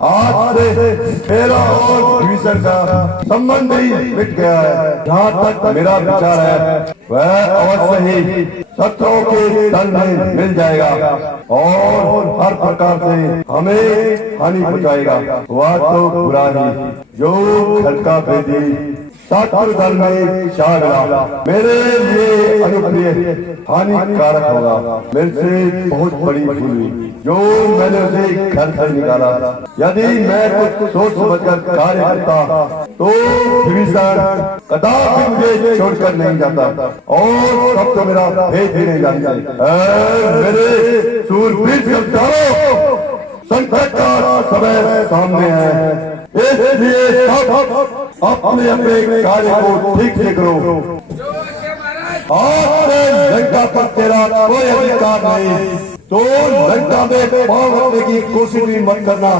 आज से मेरा और विभीषण का संबंध ही मिट गया है। जहाँ तक मेरा विचार है वह अवश्य ही शत्रुओं के दल में मिल जाएगा और हर प्रकार से हमें हानि पहुँचाएगा। वह तो बुरा ही जो खड़का भेदी शत्रु दल में छा गया मेरे लिए अनुप्रिय हानिकारक होगा। मेरे से बहुत बड़ी भूल हुई जो मैंने उसे घर से निकाला। यदि मैं कुछ सोच समझकर कार्य करता तो विभीषण कदापि मुझे छोड़कर नहीं जाता और तब तो मेरा भेद भी नहीं जानता। मेरे शूरवीर सरदारों, संकट का समय सामने है, इसलिए सब अपने अपने कार्य को ठीक से करो। आज से लंका पर तेरा कोई अधिकार नहीं, तो लंका में पांव रखने की कोशिश भी मत करना।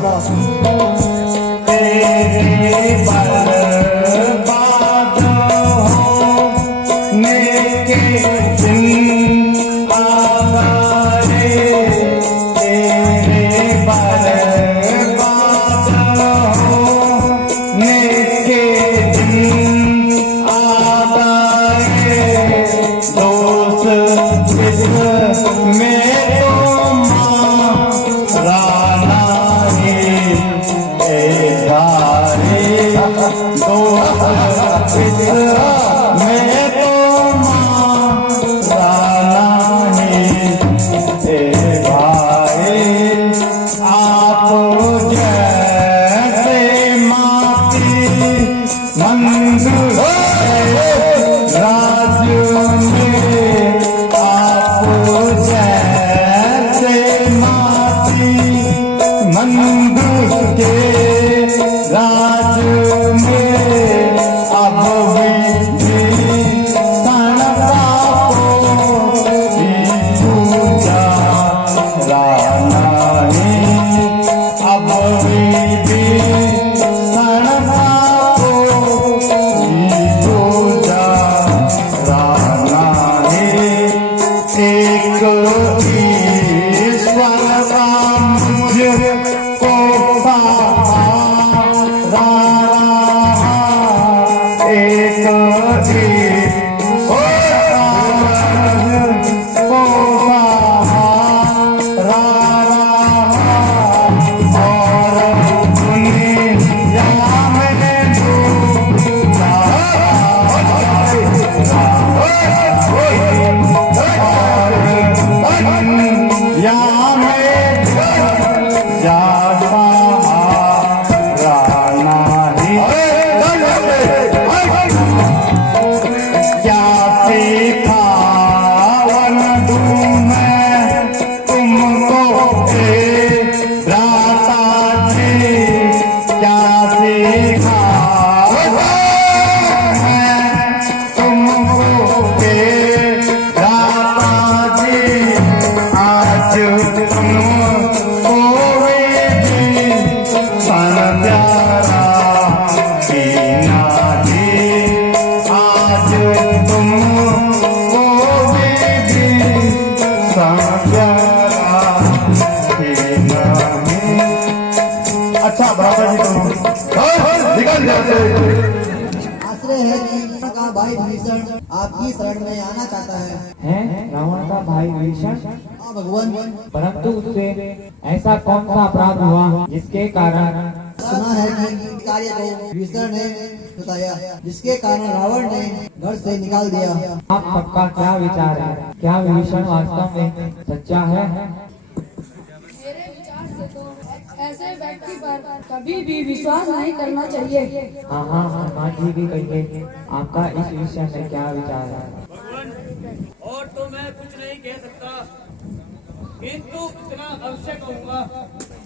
आश्रय है कि का भाई विभीषण आपकी शरण में आना चाहता है। रावण का भाई विभीषण? हाँ भगवान, परंतु उससे ऐसा कौन सा अपराध हुआ जिसके कारण? सुना है कि कार्य को विभीषण ने बताया जिसके कारण रावण ने घर से निकाल दिया। आप सबका क्या विचार है? क्या विभीषण वास्तव में सच्चा है? मेरे विचार से तो ऐसे व्यक्ति पर कभी भी विश्वास नहीं करना चाहिए। हाँ हनुमान जी भी कहिए, आपका इस विषय में क्या विचार है? और तो मैं कुछ नहीं कह सकता, किंतु इतना अवश्य कहूँगा,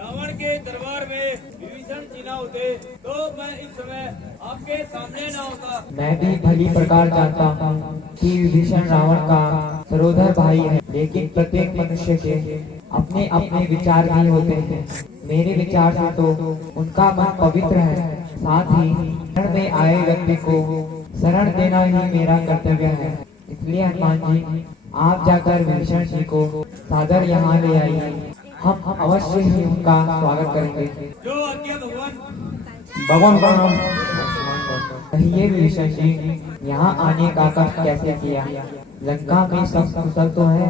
रावण के दरबार में विभीषण जी न होते तो मैं इस समय आपके सामने न होता। मैं भी भली प्रकार जानता हूँ कि विभीषण रावण का सरोधर भाई है, लेकिन प्रत्येक मनुष्य के अपने अपने विचार भी होते हैं। मेरे विचार से तो उनका मन पवित्र है, साथ ही शरण में आए व्यक्ति को शरण देना ही मेरा कर्तव्य है। इसलिए हनुमान जी, आप जाकर विभीषण जी को सादर यहाँ ले आइए। हम अवश्य ही उनका स्वागत करेंगे। जो आज्ञा भगवान। भगवान प्रणाम। कहिए विभीषण जी, यहाँ आने का कष्ट कैसे किया? लंका में सब कुशल तो है?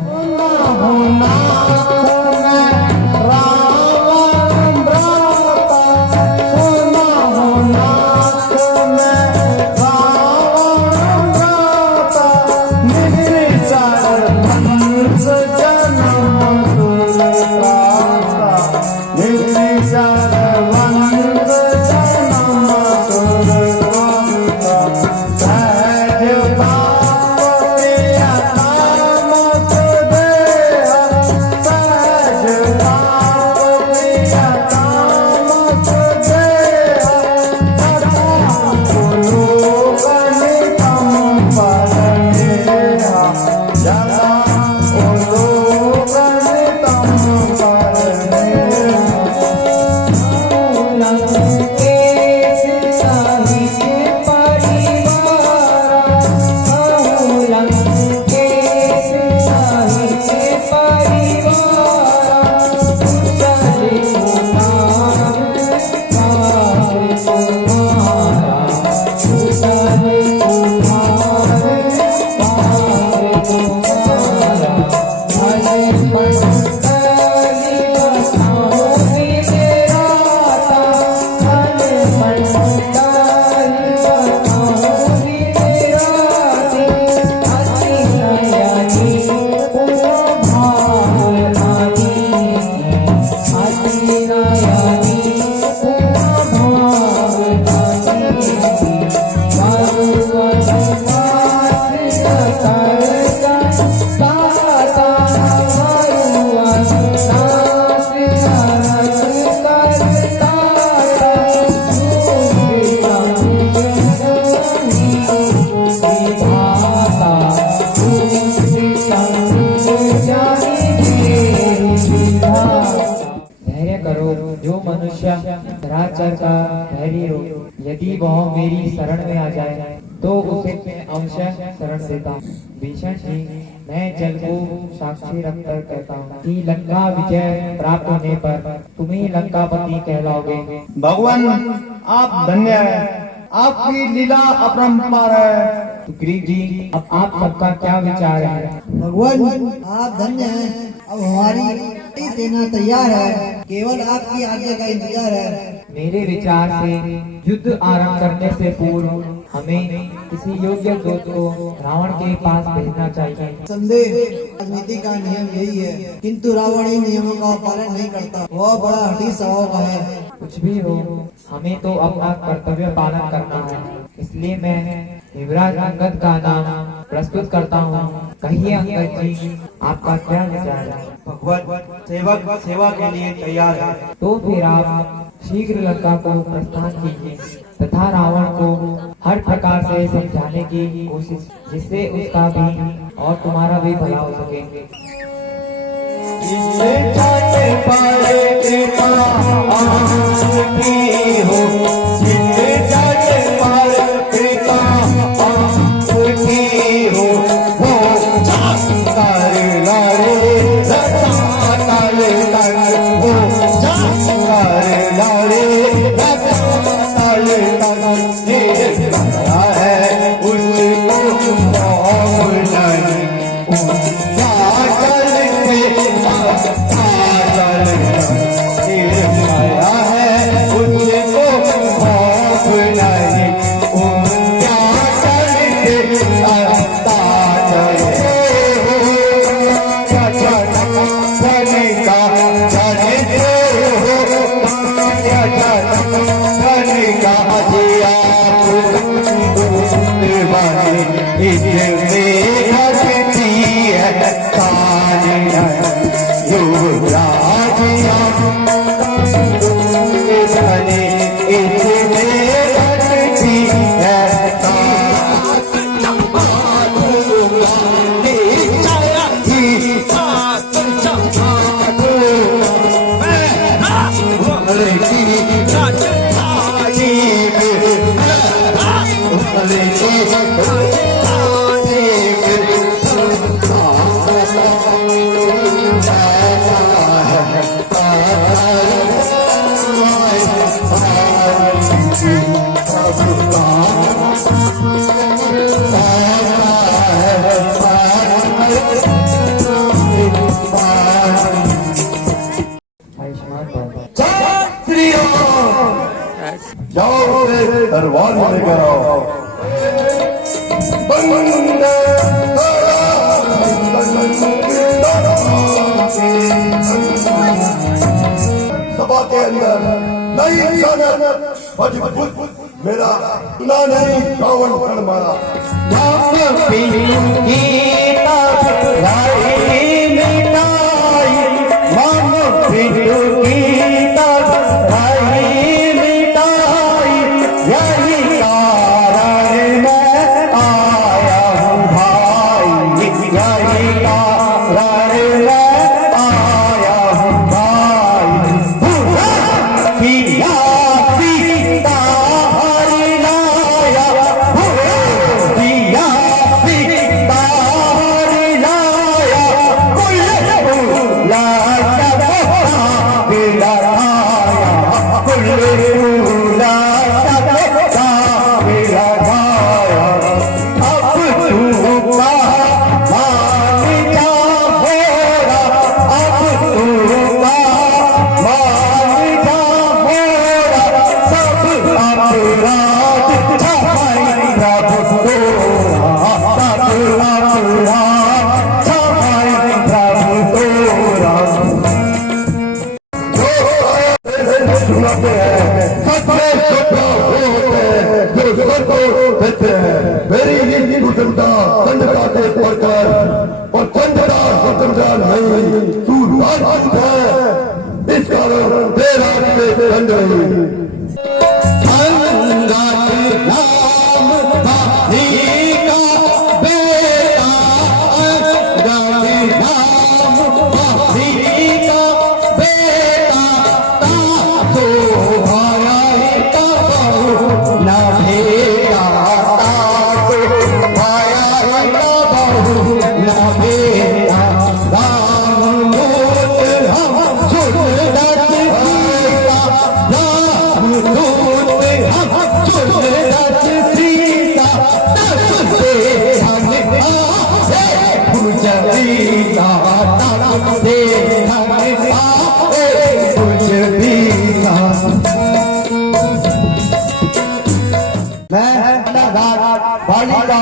जो मनुष्य चराचर का धैर्य हो, यदि वह मेरी शरण में आ जाए तो उसे मैं अवश्य शरण देता हूँ। भीषण जी, मैं जल को साक्षी रखकर कहता हूँ कि लंका विजय प्राप्त होने पर तुम ही लंकापति कहलाओगे। भगवान आप धन्य है, आपकी लीला अपरंपार है। सुग्रीव जी, अब आप सबका क्या विचार है? भगवान आप धन्य हैं। अब हमारी सेना तैयार है, केवल आपकी आज्ञा का इंतजार है। मेरे विचार से युद्ध आरंभ करने से पूर्व हमें किसी योग्य दूत को रावण के पास भेजना चाहिए। संदेह राजनीति का नियम यही है, किंतु रावण इन नियमों का पालन नहीं करता। वह बड़ा हठी स्वभाव का है। कुछ भी हो, हमें तो अपना कर्तव्य पालन करना है। इसलिए मैं युवराज अंगद का नाम प्रस्तुत करता हूँ। कहिए अंगद जी, आपका क्या विचार है? भगवत सेवक सेवा के लिए तैयार है। तो फिर आप शीघ्र लंका को प्रस्थान कीजिए तथा रावण को हर प्रकार से समझाने की कोशिश, जिससे उसका भी और तुम्हारा भी भला हो सके। जय श्री राम। जाओ उसे दरबार में लेकर आओ। वंदे सभा के अंदर नई जानत मेरा सुना नहीं रावण कण मारा। मेरी ये स्वतंत्रता चंद्रता से पढ़कर और चंद्रता स्वतंत्रता नहीं तू राजपूत है, इस कारण तेरा से दंड नहीं।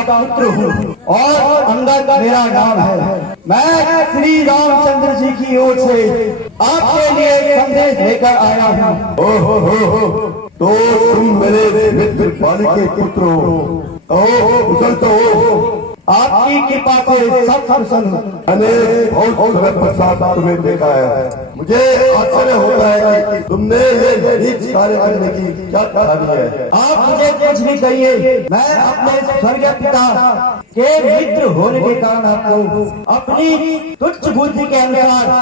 का पुत्र हूँ और अंगद मेरा नाम है। मैं श्री रामचंद्र जी की ओर से आपके लिए संदेश लेकर आया हूँ। तो तुम मेरे मित्र बाली के पुत्र हो, कुशल तो हो। आपकी कृपा से सब प्रसन्न। मैंने बहुत समय पश्चात तुम्हें देखा है। मुझे आश्चर्य होता है कि तुमने ये नीच कार्य करने की क्या खामी है। आप मुझे कुछ नहीं कहिए, मैं अपने स्वर्गीय पिता के मित्र होने के कारण आपको अपनी तुच्छ बुद्धि के अनुसार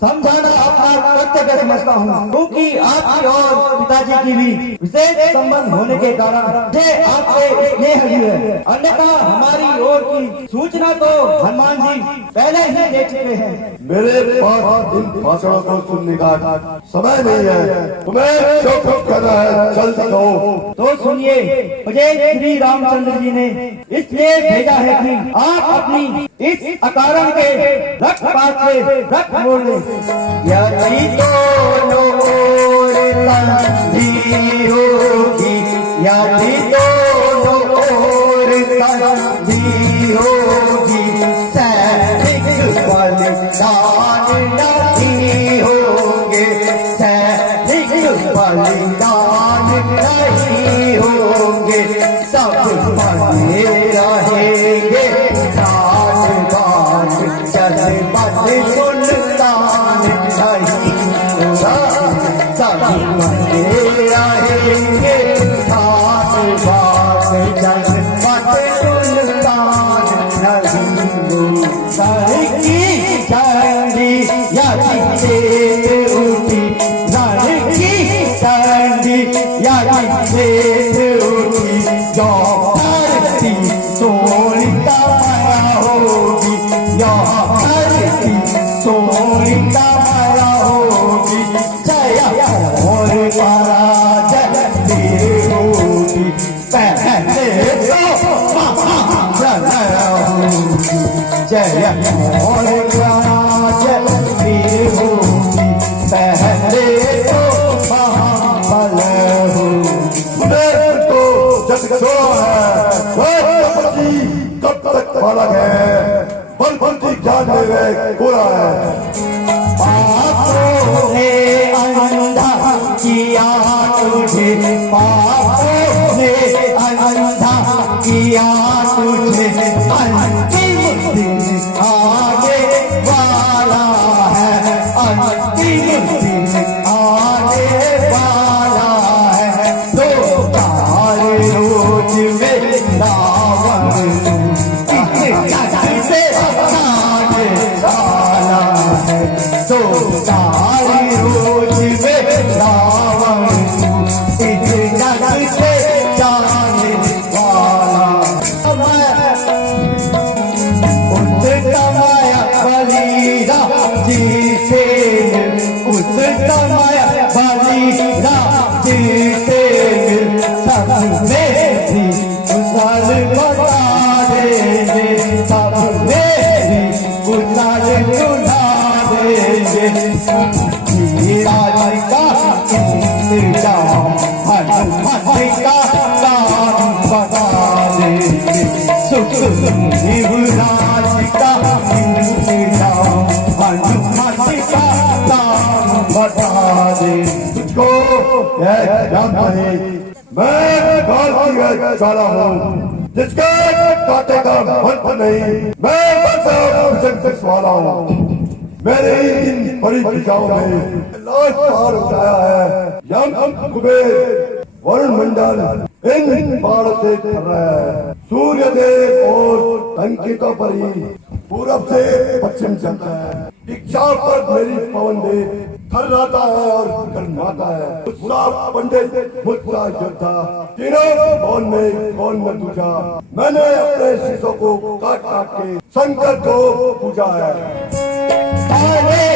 समझाना अपना कर्तव्य समझता हूँ, क्योंकि आपकी और पिताजी की भी विशेष संबंध होने के कारण मुझे आपसे स्नेह भी है। अन्यथा हमारी ओर की सूचना तो हनुमान जी पहले ही दे चुके हैं। मेरे पास इन भाषणों को सुनने का समय नहीं है। तुम्हें जो कुछ करना है चल दो। तो सुनिए, मुझे श्री रामचंद्र जी ने इसलिए भेजा है कि आप अपनी इस अकारण के रक्तपात से रक्त मोड़ दें। यदि दोनों ओर संधि होगी, यदि दोनों ओर संधि होगी, सैनिक बलिदान नहीं होंगे, सैनिक बलिदान नहीं होंगे, सब बने रहेंगे राजपाट, जनपद सुल्तान नहीं होगा, सब बने रहेंगे राजपाट, जनपद सुल्तान नहीं होगा। की चंडी यादी से उठी, की चंडी यादी से उठी, जो धरती सोनिता माया होगी, जो धरती सोनिता माया होगी, जय और पराजय वीर होगी, पहले तो महाजय होगी, जय और पराजय वीर होगी, पहले तो तक बालक है, बलवंती ज्ञान में वह गोरा है। पापों ने अंधा किया तुझे, पापों ने अंधा किया तुझे, अंतिम दिन आने वाला है, अंतिम दिन आने वाला है। दो चार रोज में रावण से जाने वाला है, दो चार रोज में रावण इस जग से जाने वाला। उसका माया बलिरा जी से, उसका माया बलिरा जी से सब मेरी उसल बता देंगे, सब मेरी उसल चुना देंगे। राज का इंतजाम हनुमान का काम बता देंगे, सुख युवराज का इंतजाम हनुमान का काम बता दे। तुझको यह जानता है, मैं काल की ज्वाला हूँ, जिसके काटे का अंत नहीं। मैं बस वाला हूँ, मेरे इन बड़ी दिशाओं में लाश पार उठाया है। यम कुबेर वरुण मंडल इन बाढ़ से कर रहा है। सूर्य देव और अंकिता पर ही पूरब से पश्चिम चलता है। इच्छा पर मेरी पवन देव थर्राता है और गर्माता है। मुस्सा पंडित मुस्सा योद्धा, तीनों कौन में दूजा। मैंने अपने शीशों को काट काट के शंकर को पूजा है। अरे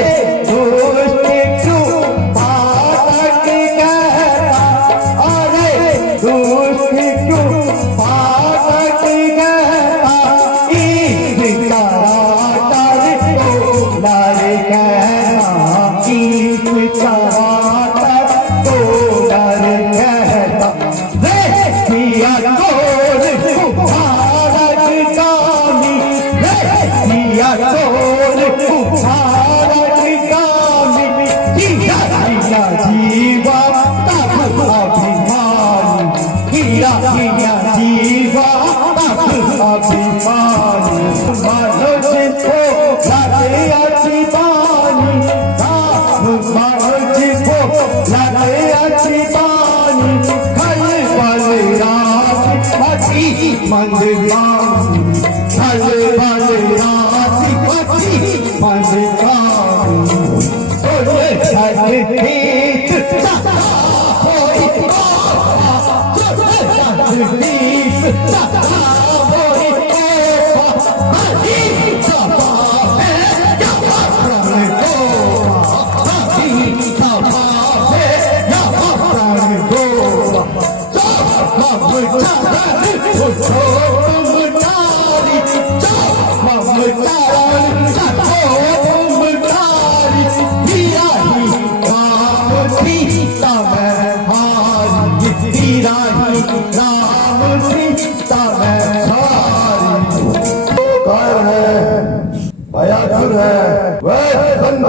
दुष्ट क्यों पागल कहता, अरे दुष्ट क्यों पागल कहता, ईद कराकर तो नर कहता, ईद कराकर तो नर कहता। रे किया तोर भारत कामी, रे किया तोर भारत कामी, किया जीवा तब अभिमान, किया जीवा तब अभिमान। मनुष्य को लगे अच्छी बानी, मनुष्य को लगे अच्छी बानी, खल बलराज अति मंदगामी, खल बलराज अति मंदगामी।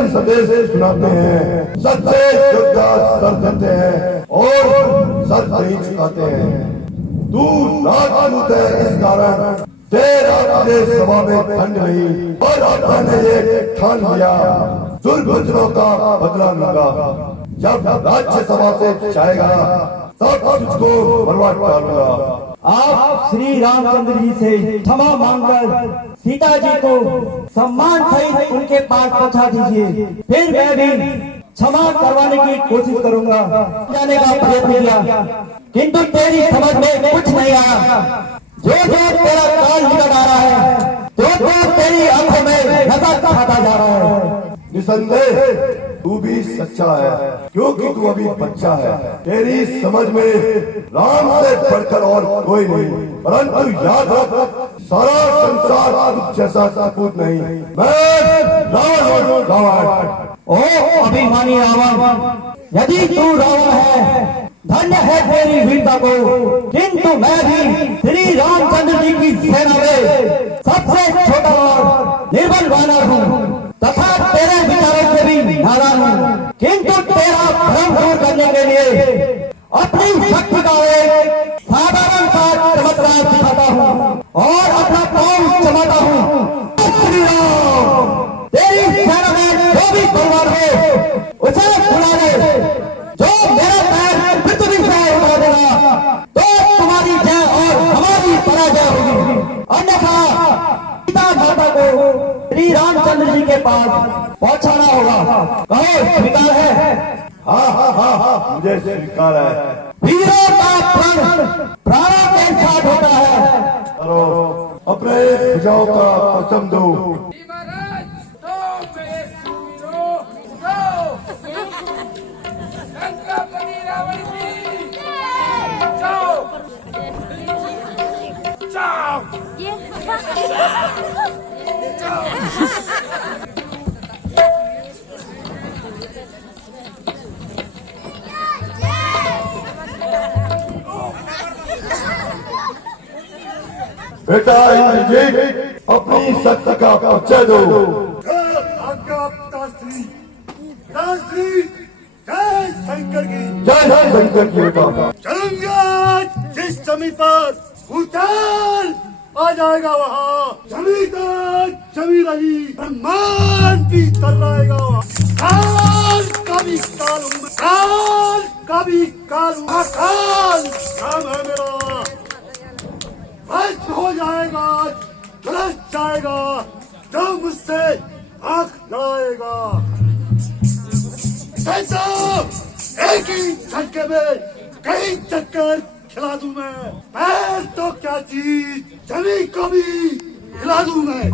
संदेश सुनाते हैं, सच्चे योद्धा सर करते हैं और सर नहीं झुकाते हैं। तू राजपूत है, इस कारण तेरा तुझे सभा में दंड नहीं। और आपा ने ये ठान लिया, दुर्बुद्धों का बदला लगा। जब राज्य सभा से जाएगा तब तुझको बर्बाद डालूंगा। आप श्री रामचंद्र जी से क्षमा मांगकर सीता जी को सम्मान सहित उनके पास पहुंचा दीजिए, फिर मैं भी क्षमा करवाने की कोशिश करूंगा। जाने का प्रयत्न किया किंतु तेरी समझ में कुछ नहीं आया। जो तेरा काल निकट आ रहा है, जो तेरी आंखों में नजर खाता जा रहा है। निसंदेह तू भी सच्चा है, क्योंकि तू अभी बच्चा है। तेरी समझ में राम से बढ़कर और कोई नहीं। परंतु याद रख, सारा संसार तुझ जैसा सपूत नहीं। मैं रावण हूँ, रावण। ओ अभिमानी रावण, यदि तू रावण है, धन्य है तेरी वीरता को, किंतु मैं भी श्री रामचंद्र जी की सेना में सबसे छोटा और निर्बल वानर हूँ तथा तेरे विचारों से भी नाराज हूँ, किंतु तेरा भ्रम दूर करने के लिए अपनी शक्ति का एक साधारण सा चमत्कार दिखाता हूँ और अपना पांव चलाता हूँ। श्री राम, तेरी सेना में जो भी बलवान हो उसे बुला ले, जो मेरा पैर पृथ्वी से उठा देगा तो तुम्हारी जय और हमारी पराजय होगी, अन्यथा सीता माता को श्री रामचंद्र जी के पास पहुंचाना होगा। कहो स्वीकार है? हाँ हाँ हाँ हाँ, मुझे स्वीकार है। वीरों का प्रण प्राणों के साथ होता है। करो, अपने भुजाओं का कसम दो। महाराज तो मेरे सूरो जाओ, लंकापति रावण की जाओ जाओ बेटा इंद्रजीत, अपनी सत्ता का परिचय दो। आज्ञा पिताश्री, पिताश्री, जय शंकर की। जय जय शंकर की बेटा। चलूंगा जिस जमीन पर भूचाल आ जाएगा वहाँ जमीन जमी रही, ब्रह्मांड भी तर्राएगा वहाँ। काल का भी काल हूँ मैं, काल का भी काल हूँ, काल नाम है मेरा। भस्म हो जाएगा, झुलस जाएगा जो मुझसे आंख लड़ाएगा। कैसा एक ही झटके में कई चक्कर खिला दूं मैं, पैर तो क्या चीज जमीन को भी खिला दूं मैं।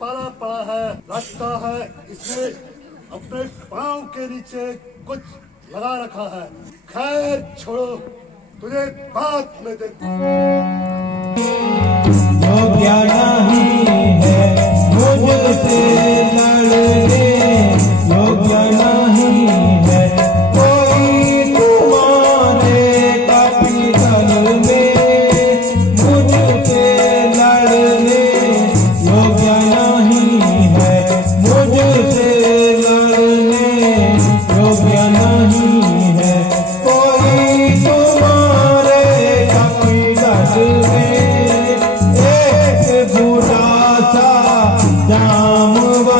पाला पड़ा है, लगता है इसने अपने पांव के नीचे कुछ लगा रखा है। खैर छोड़ो, तुझे बात में देखता योग्य नहीं है मुझसे लड़ने, योग्य नहीं है कोई तुम्हारे कपितल में, मुझसे लड़ने योग्य नहीं है, मुझसे लड़ने योग्य नहीं है कोई तुम्हारे कपितल में। एक बुरा सा जामवंत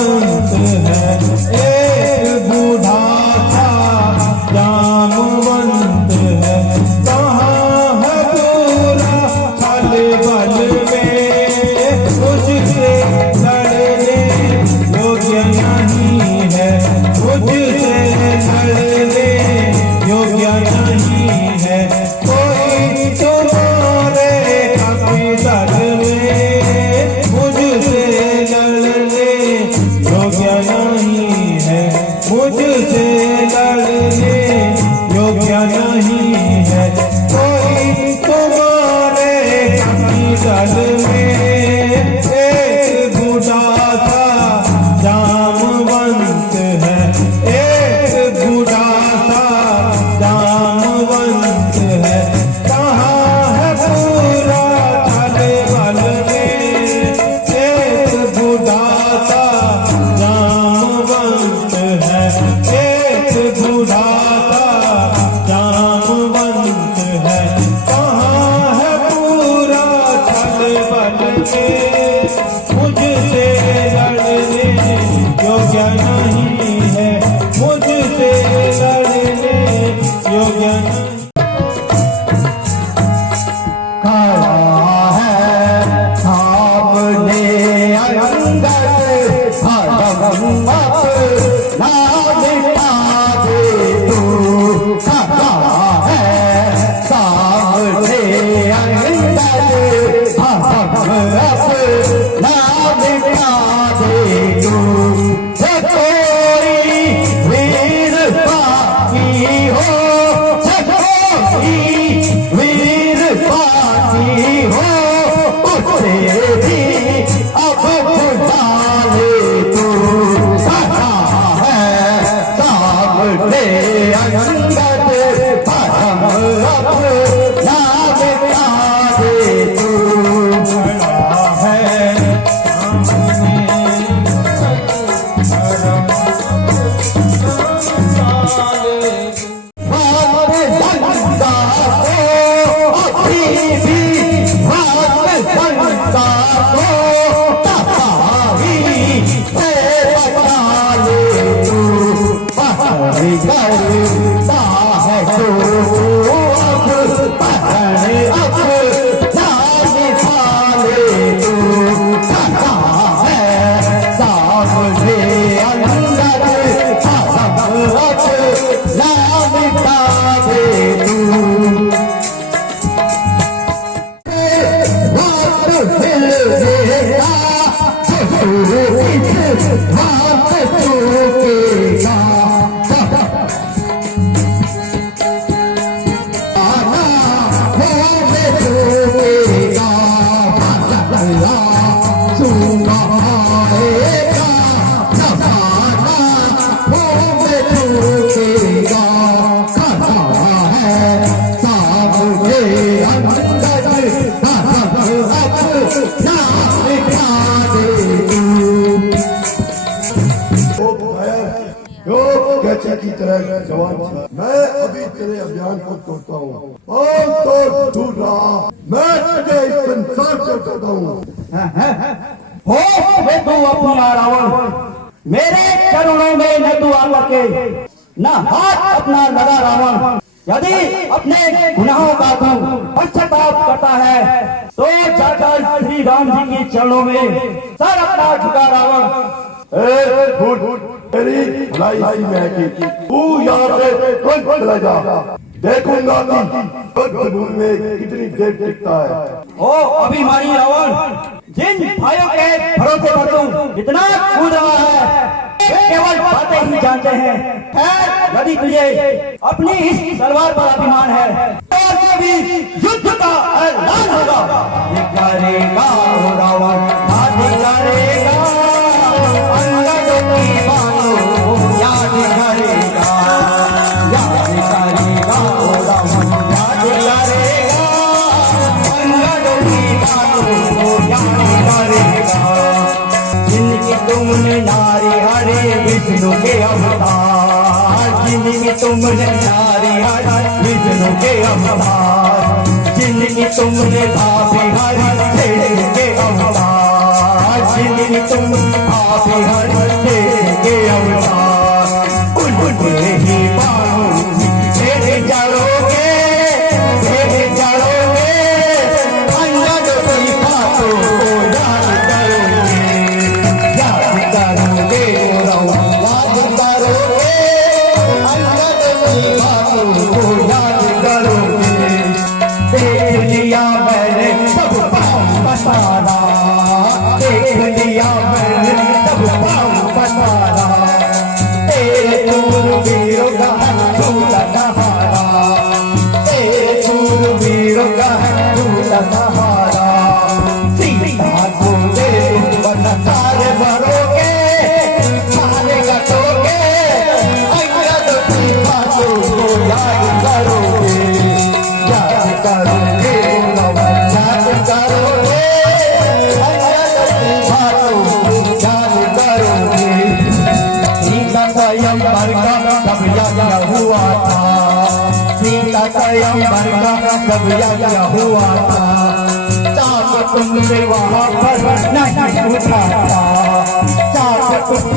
करता है तो अब पहले अब जान साले तू खड़ा है सामने अंदर अब नाम का दे तू कैचे की तरह जवान था। मैं अभी तेरे अभियान को तोड़ता हूँ। तो दूर रहा, मैं तुझे इस संसार से उठाता हूँ। हो वे तू अपना रावण, मेरे चरणों में न तू आकर के न हाथ अपना लगा रावण। यदि अपने गुनाहों का तू पश्चाताप करता है तो जाकर श्री राम जी के चरणों में सर अपना झुका रावण। तेरी भलाई इसी में है कि तू यहाँ से तुरंत चला जा। देखूंगा कि भूमि में कितनी देर टिकता है। ओ अभिमानी रावण, जिन भाइयों के भरोसे पर तू इतना कूद रहा है वे केवल बातें ही जानते हैं। यदि तुझे अपनी इस तलवार पर अभिमान है तो कभी युद्ध का ऐलान होगा। करेगा रावण, करेगा अंगदों की बातों याद करेगा, याद करेगा रावण, याद करेगा अंगदों की बातों याद करेगा। जिनकी तुमने नारी हरे विष्णु के अवतार, जिनकी तुमने नारी हरे विष्णु के अवतार, जिनकी तुमने भाभी हरे विष्णु के अवतार, जिनकी तुम भाभी हरे विष्णु के अवतार, उनके ही बाणों तेरे जलोगे, तेरे जलोगे अंगद की बातों को याद करोगे, याद करोगे रावण, याद करोगे अंगद की बातों को याद करोगे। देख लिया मैंने सब पाँव पसारा, देख लिया मैंने सब पाँव पसारा, तेरे शूरवीरों का झूला सहारा, तेरे शूरवीरों का झूला सहारा। सीता को दे सारे भरोगे, सारे कटोगे, अंगद की बातों को याद करोगे, याद करोगे रावण, याद करोगे अंगद की बातों को याद करोगे। सीता स्वयंवर का सब यज्ञ हुआ था, सीता स्वयंवर का सब यज्ञ हुआ था, चाप तुमसे वहाँ पर नहीं उठा था, चाप तुम